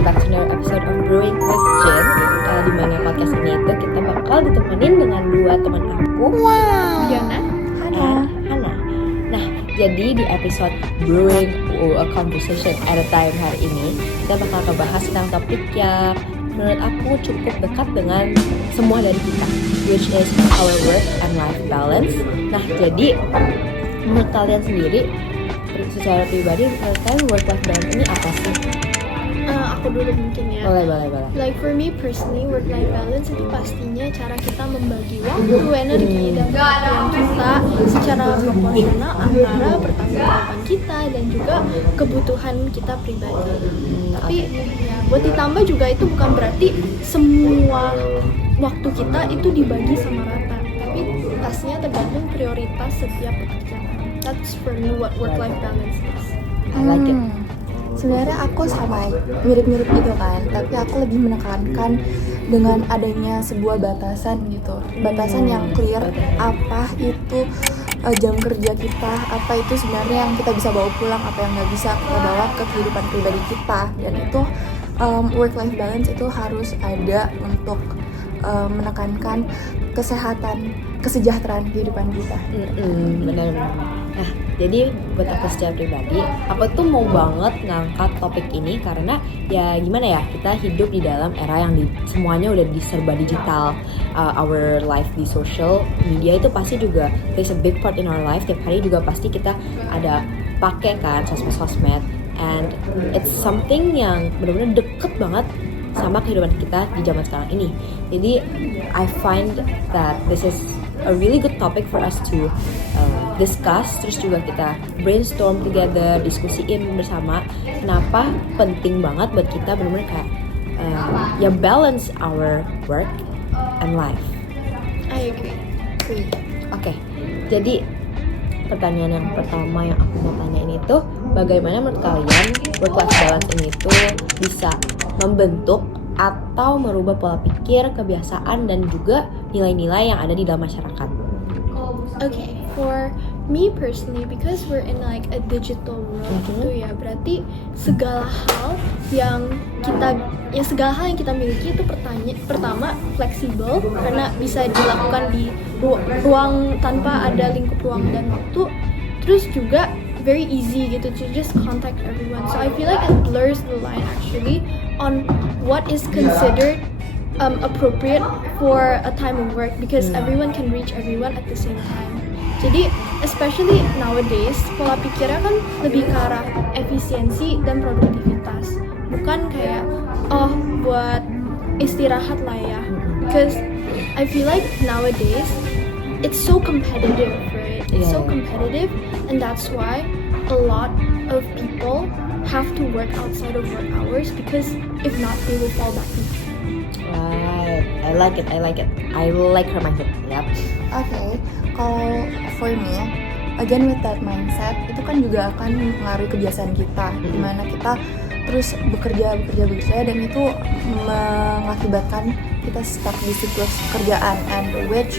welcome back to another episode of Brewing with Jen. Di mana podcast ini itu kita bakal ditemenin dengan dua teman aku, Fiona, Hana. Nah, jadi di episode Brewing a Conversation at a Time hari ini kita bakal ngebahas tentang topik yang menurut aku cukup dekat dengan semua dari kita, which is our work and life balance. Nah, jadi menurut kalian sendiri, secara pribadi, menurut kalian work life balance ini apa sih? aku dulu mungkin ya. Boleh. Like for me personally, work life balance itu pastinya cara kita membagi waktu, energi, dan pikiran kita secara proporsional antara pertanggungjawaban kita dan juga kebutuhan kita pribadi. Tapi ya, buat ditambah juga itu bukan berarti semua waktu kita itu dibagi sama rata. Tapi pastinya tergantung prioritas setiap pekerjaan. That's for me what work life balance is. I like it. Sebenarnya aku sama mirip-mirip gitu kan, tapi aku lebih menekankan dengan adanya sebuah batasan gitu, batasan yang clear apa itu jam kerja kita, apa itu sebenarnya yang kita bisa bawa pulang, apa yang nggak bisa kita bawa ke kehidupan pribadi kita, dan itu work life balance itu harus ada untuk menekankan kesejahteraan kehidupan kita. Benar. Nah, jadi buat aku secara pribadi, aku tuh mau banget ngangkat topik ini karena ya gimana ya, kita hidup di dalam era yang semuanya udah diserba digital. Our life di social media itu pasti juga plays a big part in our life. Tiap hari juga pasti kita ada pakai kan sosmed, and it's something yang benar-benar deket banget sama kehidupan kita di zaman sekarang ini. Jadi I find that this is a really good topic for us to discuss, terus juga kita brainstorm together, diskusiin bersama kenapa penting banget buat kita benar-benar kayak ya balance our work and life. I agree. Oke, jadi pertanyaan yang pertama yang aku mau tanyain itu, bagaimana menurut kalian work life balance ini tuh bisa membentuk atau merubah pola pikir, kebiasaan, dan juga nilai-nilai yang ada di dalam masyarakat? Okay, for me personally, because we're in like a digital world gitu ya, berarti segala hal yang kita miliki itu pertama fleksibel karena bisa dilakukan di ruang tanpa ada lingkup ruang dan waktu. Terus juga very easy gitu to just contact everyone. So I feel like it blurs the line actually on what is considered appropriate for a time of work, because everyone can reach everyone at the same time. Jadi especially nowadays pola pikirnya kan lebih ke arah efisiensi dan produktivitas, bukan kayak buat istirahat lah ya. Because I feel like nowadays it's so competitive, right? It's so competitive, and that's why a lot of people have to work outside of work hours, because if not they will fall back behind. Right, I like it. I like her mindset. Yep. Okay, kalau for me, again with that mindset, itu kan juga akan mempengaruhi kebiasaan kita, dimana kita terus bekerja dan itu mengakibatkan kita stuck di siklus pekerjaan, and which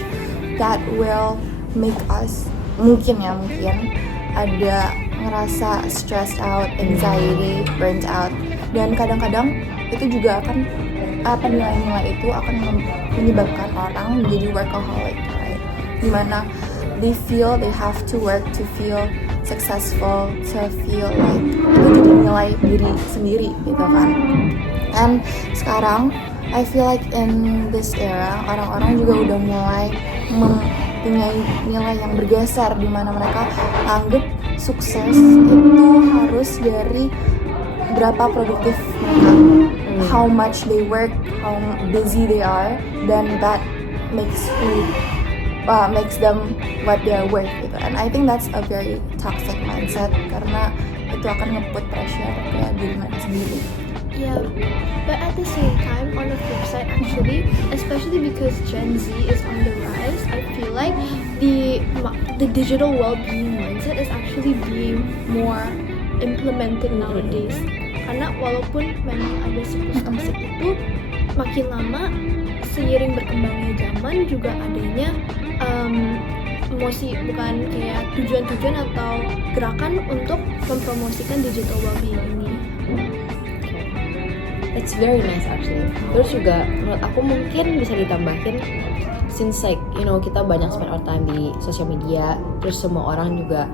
that will make us mungkin ada ngerasa stressed out, anxiety, burnt out, dan kadang-kadang itu juga akan nilai-nilai itu akan menyebabkan orang menjadi workaholic, right? Dimana they feel they have to work to feel successful, to feel like itu jadi nilai diri sendiri gitu kan. And sekarang I feel like in this era orang-orang juga udah mulai mempunyai nilai yang bergeser, dimana mereka anggap sukses itu harus dari berapa produktif mereka, how much they work, how busy they are, then that makes them what they are worth gitu. And I think that's a very toxic mindset, karena itu akan nge-put pressure ke diri mereka sendiri. Yeah, but at the same time, on the flip side actually, especially because Gen Z is on the rise, I feel like the digital well-being mindset is actually being more implemented nowadays. Karena walaupun memang ada siklus toxic itu, makin lama seiring berkembangnya zaman juga adanya tujuan-tujuan atau gerakan untuk mempromosikan digital well-being ini. it's very nice actually. Terus juga menurut aku mungkin bisa ditambahin, since like you know kita banyak spend our time di social media, terus semua orang juga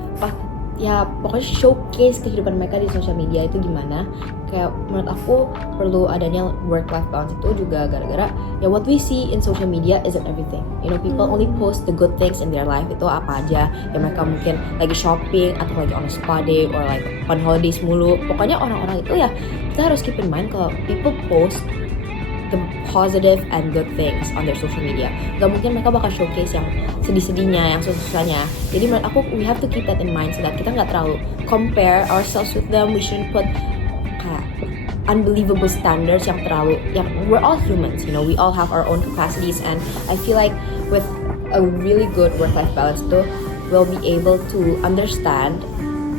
ya pokoknya showcase kehidupan mereka di social media itu gimana. Kayak menurut aku perlu adanya work-life balance itu juga gara-gara ya what we see in social media isn't everything. You know, people only post the good things in their life. Itu apa aja ya, mereka mungkin lagi shopping atau lagi on a spa day or like on holidays mulu. Pokoknya orang-orang itu ya kita harus keep in mind kalau people post the positive and good things on their social media. Gak mungkin mereka bakal showcase yang sedih-sedihnya, yang susah-susahnya. Jadi menurut aku we have to keep that in mind so that kita nggak terlalu compare ourselves with them. We shouldn't put kayak unbelievable standards yang we're all humans, you know, we all have our own capacities, and I feel like with a really good work-life balance tuh we'll be able to understand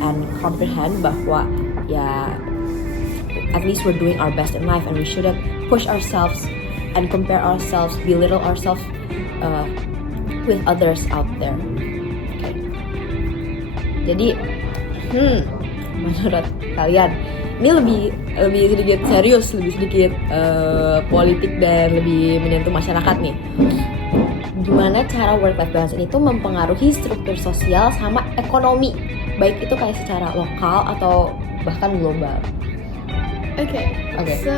and comprehend bahwa ya at least we're doing our best in life and we shouldn't push ourselves and compare ourselves, belittle ourselves with others out there. Okay. Jadi, menurut kalian ini lebih sedikit serius, lebih sedikit politik dan lebih menyentuh masyarakat nih. Gimana cara work-life balance ini tuh mempengaruhi struktur sosial sama ekonomi, baik itu kayak secara lokal atau bahkan global. Okay. So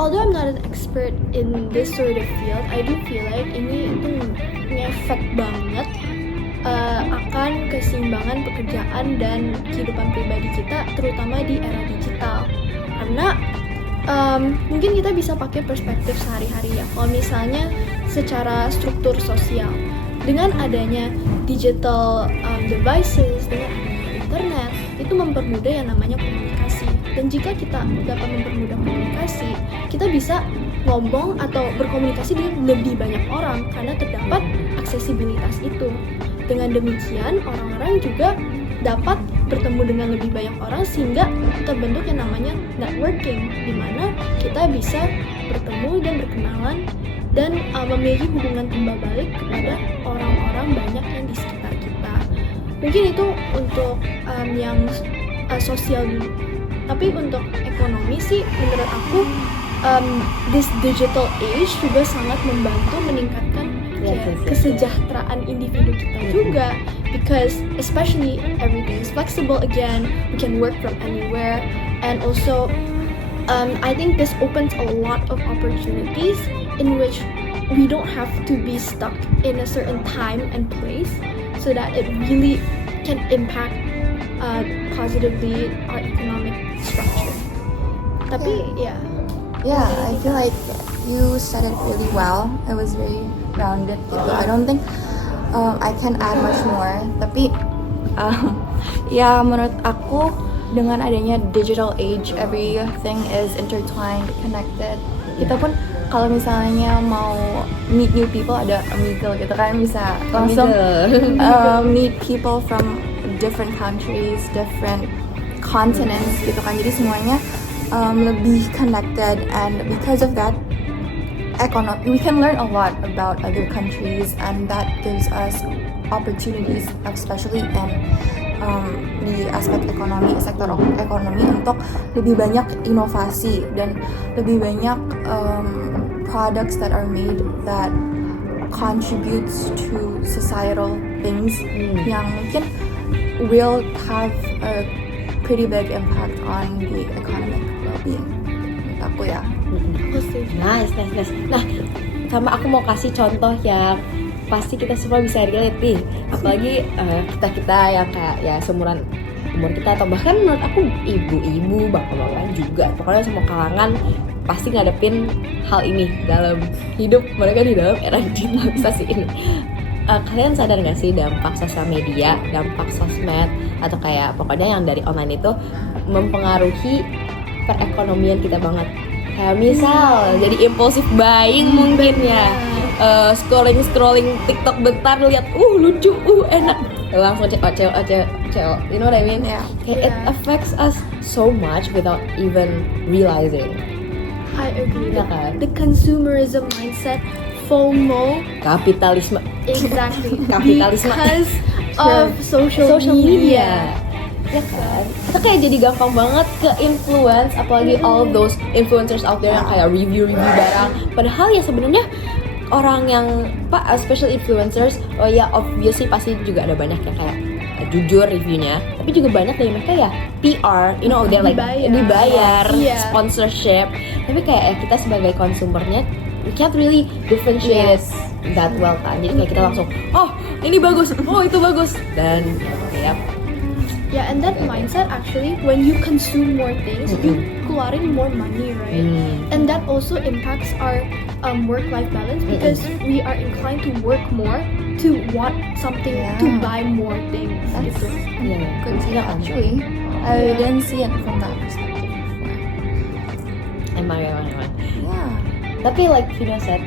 although I'm not an expert in this sort of field, I do feel like ini itu ngefek banget akan keseimbangan pekerjaan dan kehidupan pribadi kita, terutama di era digital. Karena mungkin kita bisa pakai perspektif sehari-hari ya. Kalau misalnya secara struktur sosial, dengan adanya digital devices, dengan adanya internet, itu mempermudah yang namanya komunikasi. Dan jika kita dapat mempermudah komunikasi, kita bisa ngomong atau berkomunikasi dengan lebih banyak orang karena terdapat aksesibilitas itu. Dengan demikian, orang-orang juga dapat bertemu dengan lebih banyak orang sehingga terbentuk yang namanya networking, di mana kita bisa bertemu dan berkenalan dan memiliki hubungan timbal balik kepada orang-orang banyak yang di sekitar kita. Mungkin itu untuk yang sosial dulu. Tapi untuk ekonomi sih menurut aku this digital age juga sangat membantu meningkatkan kesejahteraan individu kita juga, because especially everything is flexible again, we can work from anywhere, and also I think this opens a lot of opportunities in which we don't have to be stuck in a certain time and place, so that it really can impact positively our economic structure. Tapi yeah, I feel like you said it really well. It was very rounded gitu. I don't think I can add much more. Tapi ya menurut aku dengan adanya digital age, everything is intertwined, connected. Kita pun kalau misalnya mau meet new people, ada Omegle gitu kan, bisa langsung meet people from different countries, different continents gitu kan. Jadi semuanya lebih connected, and because of that we can learn a lot about other countries, and that gives us opportunities, especially in di aspek ekonomi, sektor ekonomi, untuk lebih banyak inovasi dan lebih banyak products that are made that contributes to societal things yang mungkin will have a pretty big impact on the economic well-being. Menurut aku ya. Nice. Nah, sama aku mau kasih contoh yang pasti kita semua bisa relate nih. Apalagi kita yang kayak ya seumuran umur kita, atau bahkan menurut aku ibu-ibu, bapak-bapak juga. Pokoknya semua kalangan pasti ngadepin hal ini dalam hidup mereka di dalam era digitalisasi ini. Kalian sadar gak sih dampak sosial media, dampak sosmed, atau kayak pokoknya yang dari online itu mempengaruhi perekonomian kita banget. Kayak misal jadi impulsive buying mungkin ya, scrolling TikTok bentar lihat lucu, enak, langsung cewek, you know what I mean? Yeah. Kayak it affects us so much without even realizing. I agree. Ya kan? The consumerism mindset, FOMO, Kapitalisme. exactly. Kapitalisme. Because of social media. Ya kan? Kita kayak jadi gampang banget ke influence, apalagi all those influencers out there yang kayak review barang. Padahal ya sebenarnya orang yang special influencers, oh ya obviously pasti juga ada banyak yang kayak jujur reviewnya, tapi juga banyak dari mereka ya PR, they're like dibayar, sponsorship. Tapi kayak kita sebagai konsumernya, we can't really differentiate that well kan. Jadi kayak kita langsung, oh ini bagus, oh itu bagus, dan ya. Yeah, and that mindset actually, when you consume more things, you keluarin more money, right? And that also impacts our work-life balance because we are inclined to work more to want something, to buy more things. Gitu. Good to know, actually. I didn't see it from that perspective before. Emang. Yeah. Tapi like Fiona said,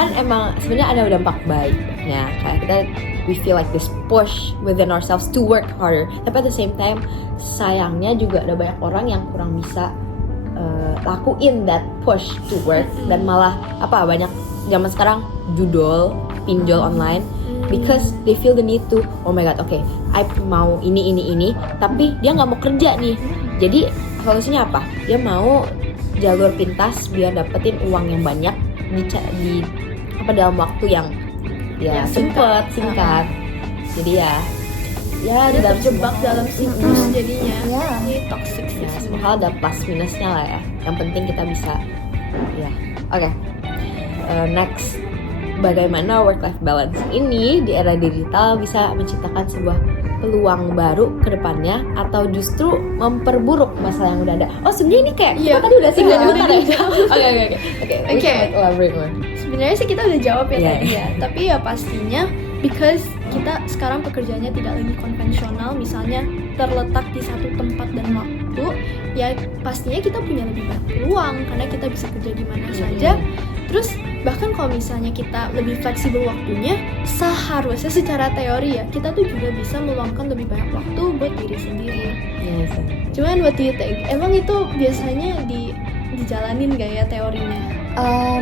kan emang sebenarnya ada dampak baiknya. Kayak kita we feel like this push within ourselves to work harder. Tapi at the same time, sayangnya juga ada banyak orang yang kurang bisa lakuin that push to work dan malah banyak zaman sekarang pinjol online because they feel the need to, oh my god, okay, I mau ini, tapi dia nggak mau kerja nih. Jadi solusinya apa? Dia mau jalur pintas biar dapetin uang yang banyak di dalam waktu yang singkat. Jadi ya dia terjebak dalam siklus jadinya. Ini toxic ya, semua hal ada plus minusnya lah ya. Yang penting kita bisa Oke. Next, bagaimana work-life balance ini di era digital bisa menciptakan sebuah peluang baru ke depannya atau justru memperburuk masalah yang udah ada? Oh sebenarnya ini kayak kita tadi udah singgah ya. Oke. Elaborate more. Sebenarnya sih kita udah jawab ya tadi ya. Tapi ya pastinya because kita sekarang pekerjaannya tidak lagi konvensional, misalnya terletak di satu tempat dan waktu, ya pastinya kita punya lebih banyak peluang karena kita bisa kerja di mana saja. Terus bahkan kalau misalnya kita lebih fleksibel waktunya, seharusnya secara teori ya kita tuh juga bisa meluangkan lebih banyak waktu buat diri sendiri. Cuman what do you think? Emang itu biasanya dijalanin gak ya teorinya?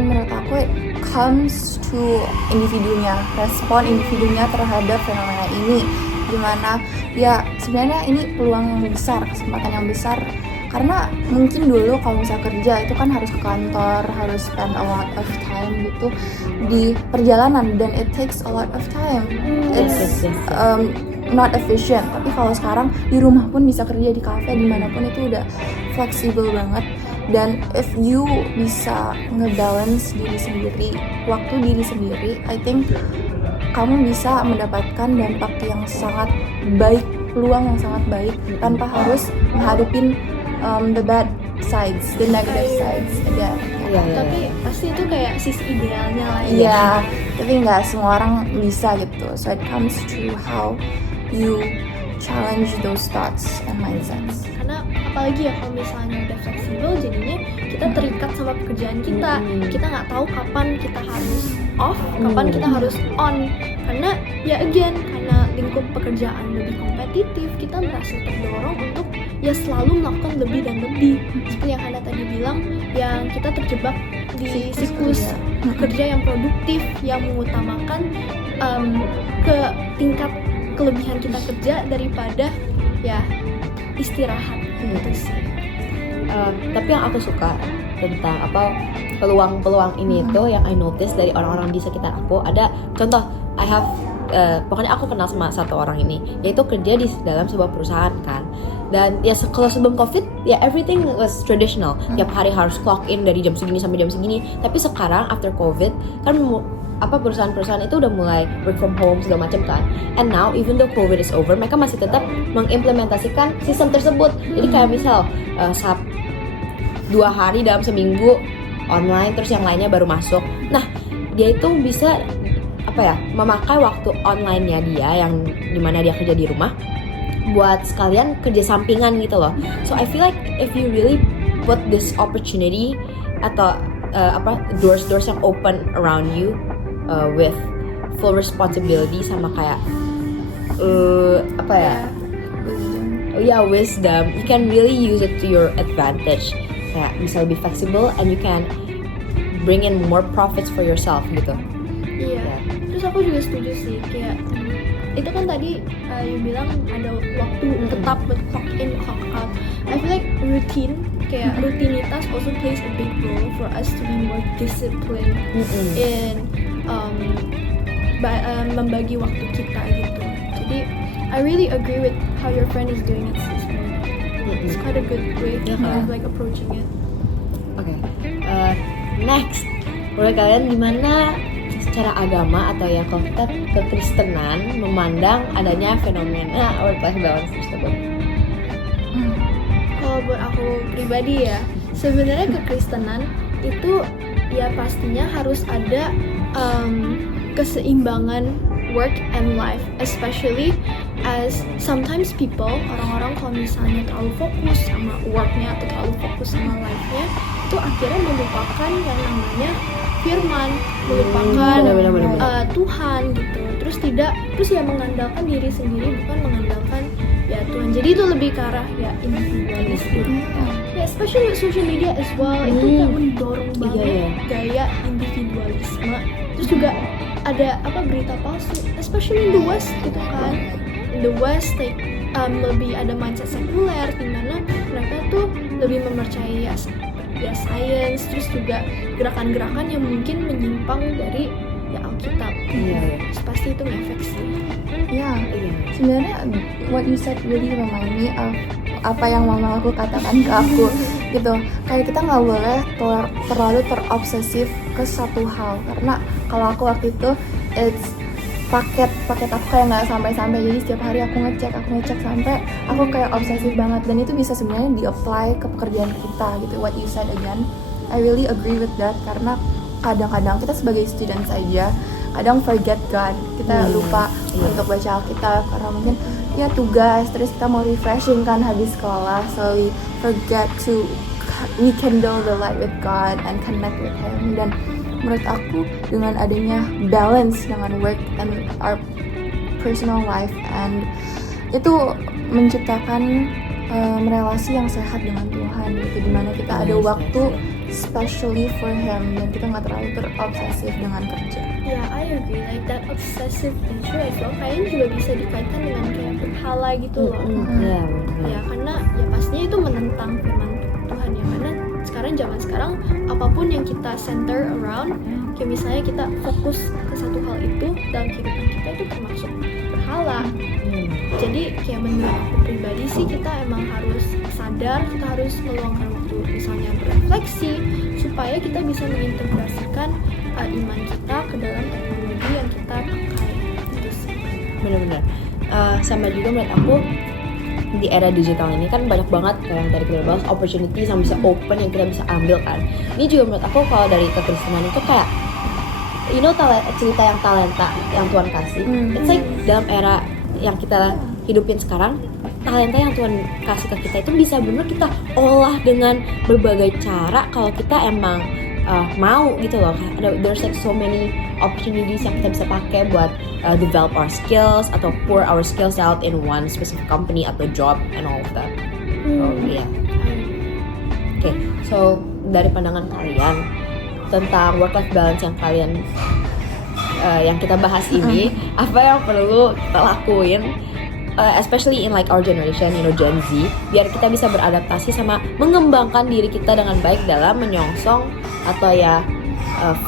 Menurut aku it comes to individunya, respon individunya terhadap fenomena ini. Gimana ya sebenarnya ini peluang yang besar, kesempatan yang besar. Karena mungkin dulu kalau misalnya kerja itu kan harus ke kantor, harus spend a lot of time gitu di perjalanan dan it takes a lot of time. It's not efficient. Tapi kalau sekarang di rumah pun bisa kerja, di cafe, dimanapun itu udah fleksibel banget. Dan if you bisa ngebalance diri sendiri, waktu diri sendiri, I think kamu bisa mendapatkan dampak yang sangat baik, peluang yang sangat baik tanpa harus menghadapin the bad sides, the negative sides ada. Tapi pasti itu kayak sisi idealnya lah ya. Iya, tapi nggak semua orang bisa gitu. So it comes to how you challenge those thoughts and mindsets. Karena apalagi ya kalau misalnya udah fleksibel, jadinya kita terikat sama pekerjaan kita. Kita nggak tahu kapan kita harus off, kapan kita harus on. Karena ya again, karena lingkup pekerjaan lebih kompetitif, kita merasa terdorong untuk ya selalu melakukan lebih dan lebih. Seperti yang Hana tadi bilang, yang kita terjebak di siklus kerja yang produktif, yang mengutamakan ke tingkat kelebihan kita kerja daripada ya istirahat gitu sih. Tapi yang aku suka tentang peluang-peluang ini itu yang I notice dari orang-orang di sekitar aku, ada contoh pokoknya aku kenal sama satu orang ini, yaitu kerja di dalam sebuah perusahaan kan. Dan ya kalau sebelum COVID ya everything was traditional, tiap hari harus clock in dari jam segini sampai jam segini. Tapi sekarang after COVID kan perusahaan-perusahaan itu udah mulai work from home segala macam kan. And now even though COVID is over, mereka masih tetap mengimplementasikan sistem tersebut. Jadi kayak misal 2 hari dalam seminggu online, terus yang lainnya baru masuk. Nah dia itu bisa memakai waktu online-nya dia yang dimana dia kerja di rumah buat sekalian kerja sampingan gitu loh. So I feel like if you really put this opportunity atau doors yang open around you with full responsibility sama kayak wisdom, you can really use it to your advantage. Kayak bisa lebih flexible and you can bring in more profits for yourself gitu. Iya. Terus aku juga setuju sih, kayak itu kan tadi you bilang ada waktu tetap buat clock in clock out. I feel like kayak rutinitas also plays a big role for us to be more disciplined in membagi waktu kita gitu. Jadi I really agree with how your friend is doing it. It's quite a good way of like approaching it. Oke. Next, menurut kalian gimana secara agama atau ya kalau kita kekristenan memandang adanya fenomena work-life balance tersebut? Kalau buat aku pribadi ya, sebenarnya kekristenan itu ya pastinya harus ada keseimbangan work and life, especially as sometimes orang-orang kalau misalnya terlalu fokus sama worknya atau terlalu fokus sama life-nya, itu akhirnya melupakan yang namanya firman, melupakan Tuhan gitu. Terus ya mengandalkan diri sendiri, bukan mengandalkan ya Tuhan. Jadi itu lebih ke arah ya individualis gitu. Ya, especially with social media as well, itu kan mendorong banget gaya individualisme. Terus juga ada berita palsu, especially in the West gitu kan. In the West like lebih ada mindset sekuler di mana mereka tuh lebih mempercayai ya science, terus juga gerakan-gerakan yang mungkin menyimpang dari ya Alkitab. Terus pasti itu ngefek sih. Sebenarnya what you said really remind me of apa yang mama aku katakan ke aku gitu. Kayak kita nggak boleh terlalu terobsesif ke satu hal, karena kalau aku waktu itu it's paket aku kayak nggak sampai-sampai, jadi setiap hari aku ngecek sampai aku kayak obsesif banget, dan itu bisa sebenarnya di-apply ke pekerjaan kita gitu. What you said again, I really agree with that, karena kadang-kadang kita sebagai student saja kadang forget God, kita lupa untuk baca Alkitab karena mungkin ya tugas, terus kita mau refreshing kan habis sekolah, so we forget to rekindle the light with God and connect with Him. Dan menurut aku dengan adanya balance dengan work and our personal life, and itu menciptakan relasi yang sehat dengan Tuhan gitu, dimana kita ada waktu especially for Him dan kita nggak terlalu terobsesif dengan kerja. Ya, I agree, like that obsessive nature as well kayaknya juga bisa dikaitkan dengan kayak berhala gitu loh. Ya, karena ya pastinya itu menentang firman Tuhan ya, karena zaman sekarang apapun yang kita center around, kayak misalnya kita fokus ke satu hal itu dalam kehidupan kita, itu termasuk berhala. Jadi kayak menurut aku pribadi sih, kita emang harus sadar, kita harus meluangkan waktu misalnya berefleksi supaya kita bisa mengintegrasikan iman kita ke dalam teknologi yang kita pakai gitu sih. Benar-benar sama juga menurut aku di era digital ini kan banyak banget kayak yang tadi kita bahas opportunity yang bisa open, yang kita bisa ambil kan. Ini juga menurut aku kalau dari kekristenan itu kayak cerita yang talenta yang Tuhan kasih. It's like dalam era yang kita hidupin sekarang, talenta yang Tuhan kasih ke kita itu bisa benar kita olah dengan berbagai cara kalau kita emang mau gitu loh. There's like so many opportunities yang kita bisa pakai buat develop our skills atau pour our skills out in one specific company atau job and all of that. So dari pandangan kalian tentang work-life balance yang kalian yang kita bahas ini, apa yang perlu kita lakuin, especially in like our generation, Gen Z, biar kita bisa beradaptasi sama mengembangkan diri kita dengan baik dalam menyongsong atau ya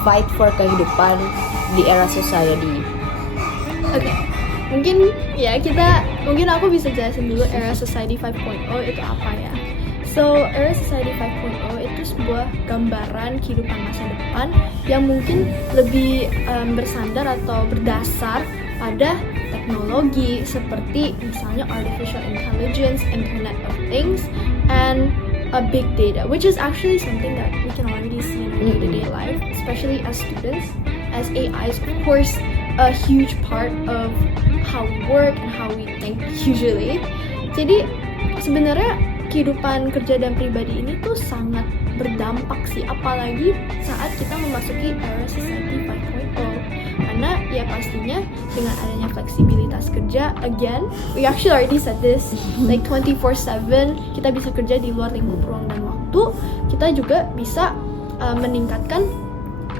fight for kehidupan di era society. Mungkin aku bisa jelasin dulu era Society 5.0 itu apa ya. So, era Society 5.0 itu sebuah gambaran kehidupan masa depan yang mungkin lebih bersandar atau berdasar pada teknologi seperti misalnya artificial intelligence, Internet of Things, and big data, which is actually something that we can already see in our day-to-day life, especially as students, as AI is of course a huge part of how we work and how we think usually. Jadi sebenarnya kehidupan kerja dan pribadi ini tuh sangat berdampak sih, apalagi saat kita memasuki era Society 5.0, karena ya pastinya dengan adanya fleksibilitas kerja, again we actually already said this, like 24/7 kita bisa kerja di luar lingkup ruang dan waktu, kita juga bisa meningkatkan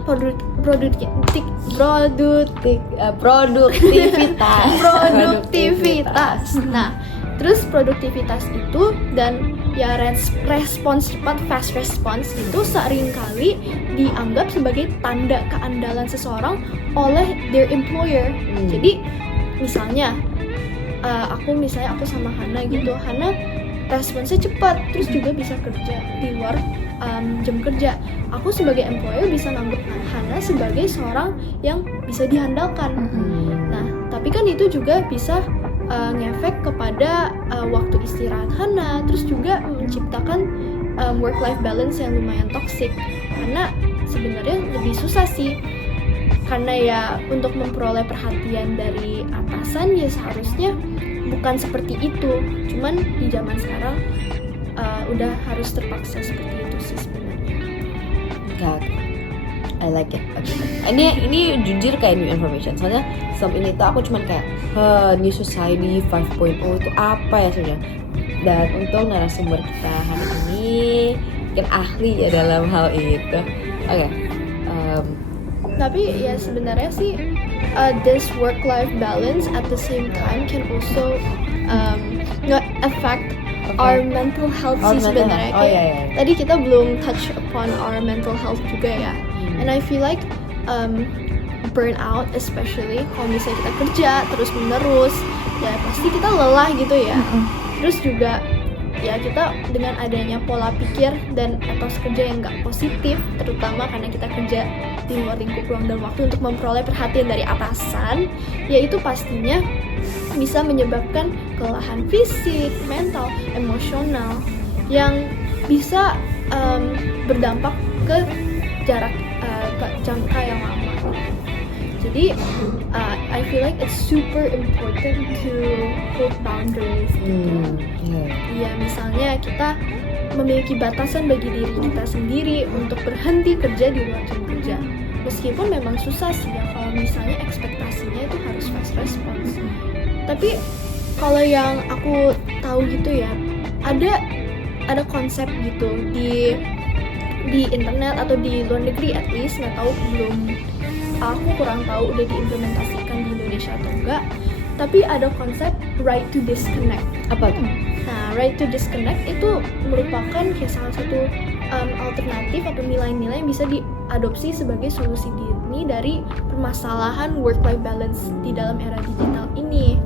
produktivitas. Nah, terus produktivitas itu dan ya respons cepat, fast response itu seringkali dianggap sebagai tanda keandalan seseorang oleh their employer. Jadi misalnya aku sama Hana gitu, Hana responsnya cepat, terus juga bisa kerja di luar jam kerja. Aku sebagai employer bisa nanggep Hana sebagai seorang yang bisa diandalkan. Nah, tapi kan itu juga bisa ngefek kepada waktu istirahat Hana, terus juga menciptakan work-life balance yang lumayan toxic. Karena sebenarnya lebih susah sih, karena ya untuk memperoleh perhatian dari atasan ya seharusnya bukan seperti itu. Cuman di zaman sekarang udah harus terpaksa seperti itu sih sebenarnya. Okay. I like it. Okay. Ini jujur kayak new information. Soalnya selama ini tuh aku cuman kayak New Society 5.0 itu apa ya sebenarnya. Dan untung narasumber kita hari ini mungkin ahli ya dalam hal itu. Oke. Tapi ya sebenarnya sih this work-life balance at the same time can also affect our mental health sih sebenarnya. Tadi kita belum touch upon our mental health juga ya. And I feel like burnout especially kalau misalnya kita kerja terus menerus ya pasti kita lelah gitu ya. Terus juga ya kita dengan adanya pola pikir dan etos kerja yang gak positif, terutama karena kita kerja di luar lingkup ruang dan waktu untuk memperoleh perhatian dari atasan, yaitu pastinya bisa menyebabkan kelelahan fisik, mental, emosional yang bisa berdampak ke jarak jangka yang lama. Jadi I feel like it's super important to hold boundaries gitu. Iya, misalnya kita memiliki batasan bagi diri kita sendiri untuk berhenti kerja di luar jam kerja. Meskipun memang susah sih ya kalau misalnya ekspektasinya itu harus fast response. Tapi kalau yang aku tahu gitu ya, ada konsep gitu di internet atau di luar negeri at least, nggak tahu aku kurang tahu udah diimplementasikan di Indonesia atau enggak. Tapi ada konsep right to disconnect. Apa tuh? Nah, right to disconnect itu merupakan kayak salah satu alternatif atau nilai-nilai yang bisa diadopsi sebagai solusi dini dari permasalahan work-life balance di dalam era digital ini.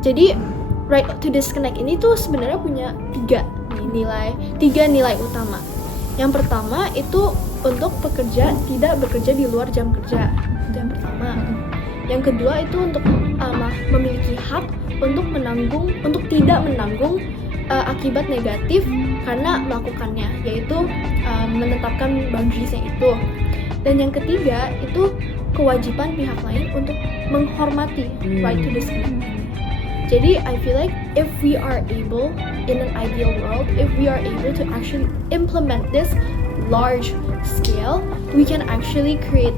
Jadi right to disconnect ini tuh sebenarnya punya tiga nilai utama. Yang pertama itu untuk pekerja tidak bekerja di luar jam kerja. Itu yang pertama. Yang kedua itu untuk memiliki hak untuk tidak menanggung akibat negatif karena melakukannya, yaitu menetapkan boundariesnya itu. Dan yang ketiga itu kewajiban pihak lain untuk menghormati right to disconnect. Jadi I feel like if we are able in an ideal world, if we are able to actually implement this large scale, we can actually create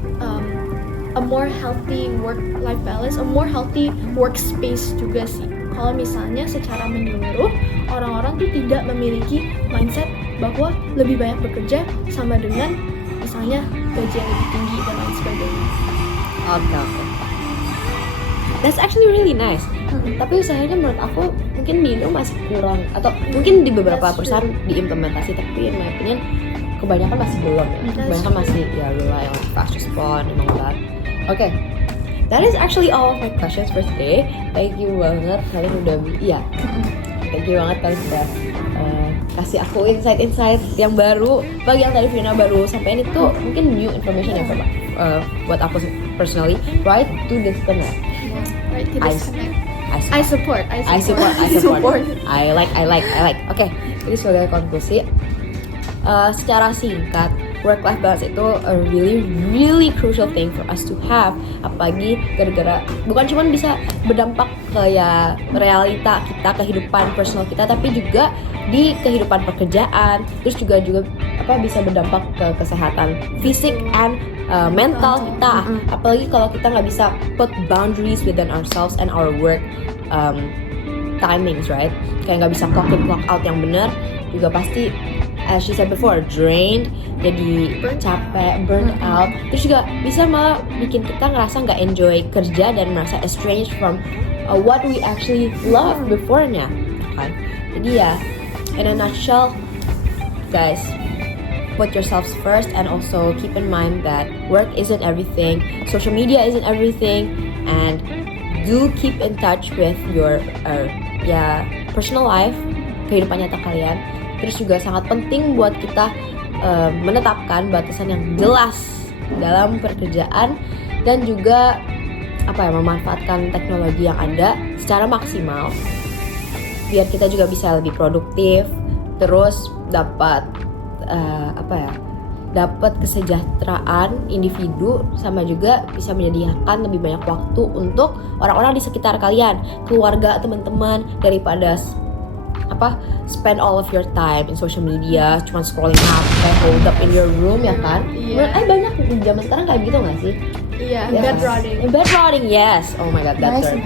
a more healthy work-life balance, a more healthy workspace juga sih. Kalau misalnya secara menyeluruh orang-orang tuh tidak memiliki mindset bahwa lebih banyak bekerja sama dengan misalnya gaji yang lebih tinggi dan lain sebagainya. Okay. That's actually really nice. Tapi usahanya menurut aku mungkin di Indo masih kurang, atau mungkin di beberapa perusahaan diimplementasi, tapi in my opinion kebanyakan masih belum. Kebanyakan masih ya rely on fast response and all that. Okay. That is actually all of my questions for today. Thank you banget kalian udah thank you banget kalian sudah kasih aku insight yang baru. Bagi yang tadi Vina baru sampai ini tuh mungkin new information yang buat aku personally. Right to disconnect. Right to disconnect. I support. I like. Okay, jadi sebagai konklusi, secara singkat, work-life balance itu a really crucial thing for us to have. Apalagi gara-gara bukan cuma bisa berdampak ke ya realita kita, kehidupan personal kita, tapi juga di kehidupan pekerjaan. Terus juga bisa berdampak ke kesehatan fisik and mental kita. Apalagi kalau kita nggak bisa put boundaries within ourselves and our work timings, right? Kayak nggak bisa clock in clock out yang benar, juga pasti as she said before, drained, jadi capek, burnt out. Terus juga bisa malah bikin kita ngerasa nggak enjoy kerja dan merasa estranged from what we actually love before-nya, kan? Jadi ya, in a nutshell, guys, put yourselves first and also keep in mind that work isn't everything, social media isn't everything, and do keep in touch with your personal life, kehidupan nyata kalian. Terus juga sangat penting buat kita menetapkan batasan yang jelas dalam pekerjaan dan juga memanfaatkan teknologi yang ada secara maksimal biar kita juga bisa lebih produktif, terus dapat dapat kesejahteraan individu, sama juga bisa menyediakan lebih banyak waktu untuk orang-orang di sekitar kalian, keluarga, teman-teman, daripada spend all of your time in social media, cuma scrolling HP, hold up in your room, ya kan? Iya. Banyak di zaman sekarang kayak gitu nggak sih? Iya, Ya bed kan? rotting. Bed rotting, yes. Oh my god, that term.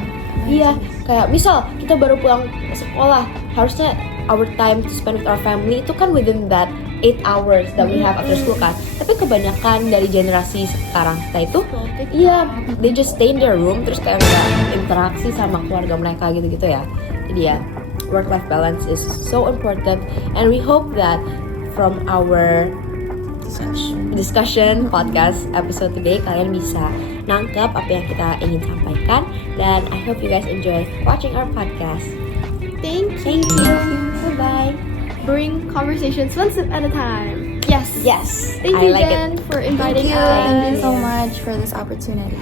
Iya, kayak misal kita baru pulang sekolah, harusnya our time to spend with our family itu kan within that 8 hours that we have after school kan. Tapi kebanyakan dari generasi sekarang kita itu, iya, they just stay in their room terus kayak nggak interaksi sama keluarga mereka gitu-gitu ya. Jadi ya, work-life balance is so important, and we hope that from our discussion podcast episode today kalian bisa nangkap apa yang kita ingin sampaikan, dan I hope you guys enjoy watching our podcast. Thank Thank you. Bye bye. Bring conversations one sip at a time. Yes. Yes. Thank I you, like Jen, it. for inviting Thank us. you so much for this opportunity.